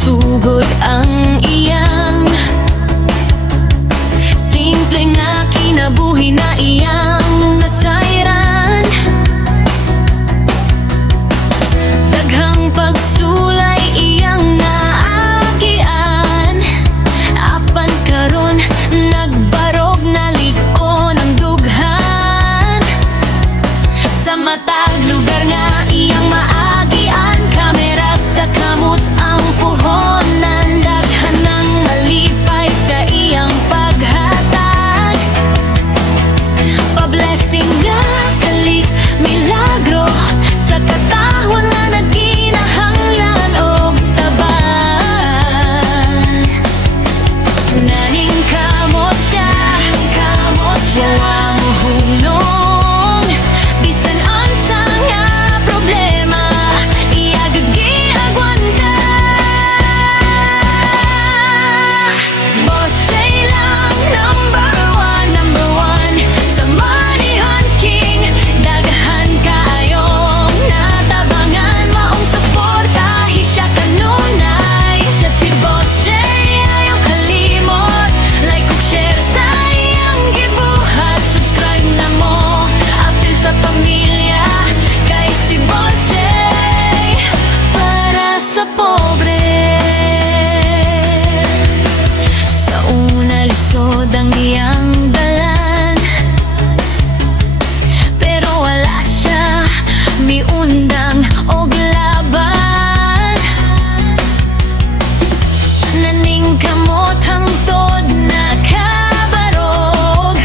sugod ang iyang simple nga kinabuhi na iyang nasayran. Daghang pagsulay iyang naagian, apan karon nagbarog na liko ng dughan. Sa matag lugar nga iyang maagian, kamera sa kamot ang puhonan. Daghan ng malipay sa iyang paghatag, pa-blessing nga kalik milagro sa katahon na nagkinahanglan og taban. Naning kamot siya ang hulong, bisan unsa nga problema iya giagwanta. Boss J lang number one sa Manihan King. Daghan kaayong natabangan, maong suportahi siya kanunay. Siya si Boss J, ayaw kalimot, like ug share sa iyang gibuhat. Subscribe na mo, apil sa pamilya, kay si Boss J para sa pobre. Sa una lisod ang iyang dalan, pero wala siya miundang og laban. Naning kamot hangtod nakabarog,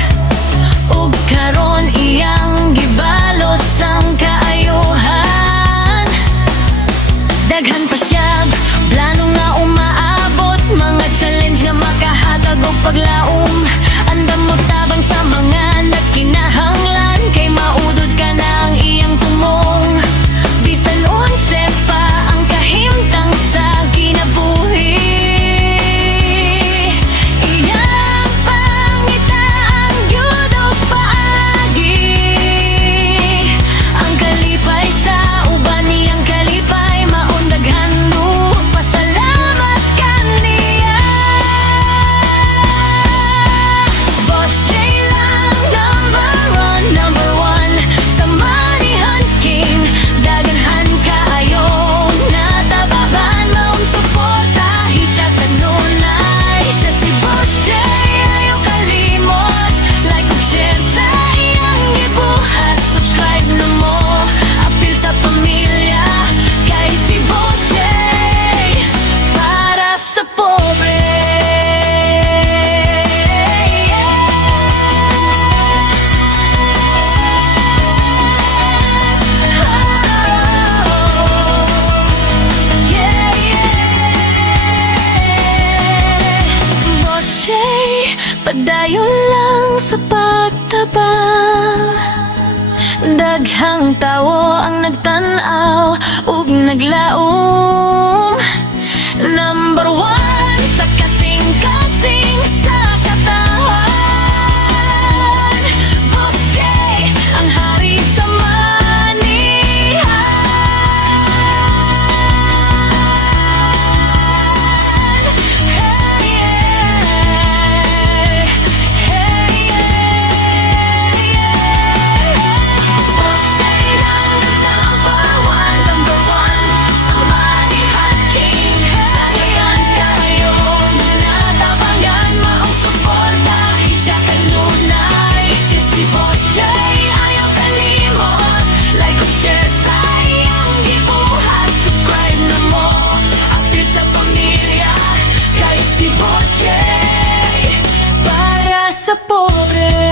ug karon iyang gibalos ang kaayuhan. Daghan pa siya plano nga umaabot, mga challenge nga makahatag og paglaom. Andam mo tabang sa mga nagkinahanglan, kay maudod ka na ang iyang tumong. Bisan unse pa ang kahimtang sa kinabuhi, iyang pangita ang gyud og paagi. Ang kalipay sa uban niyang kalipay, maundaghan mo pasalamat kaniya. Boss J lang number one sa Manihan King. Daghan kaayong natababan, maong suportahi siya kanunay. Siya si Boss J, ayaw kalimot, like ug share sa iyang gibuhat. Subscribe na mo, apil sa pamilya, kay si Boss J para sa pobre. Boss J, padayon lang sa pagtabang. Daghang tawo ang nagtan-aw ug naglaom. Number one sa kasing-kasing sa katawan. Boss J, ang hari sa Manihan. Hey, Boss J lang number one sa Manihan King. Daghan kaayong natabangan, maong suportahi siya kanunay. Siya si Boss J, ayaw kalimot, like ug share sa iyang gibuhat. Subscribe na mo, apil sa pamilya, kay si Boss J para sa pobre.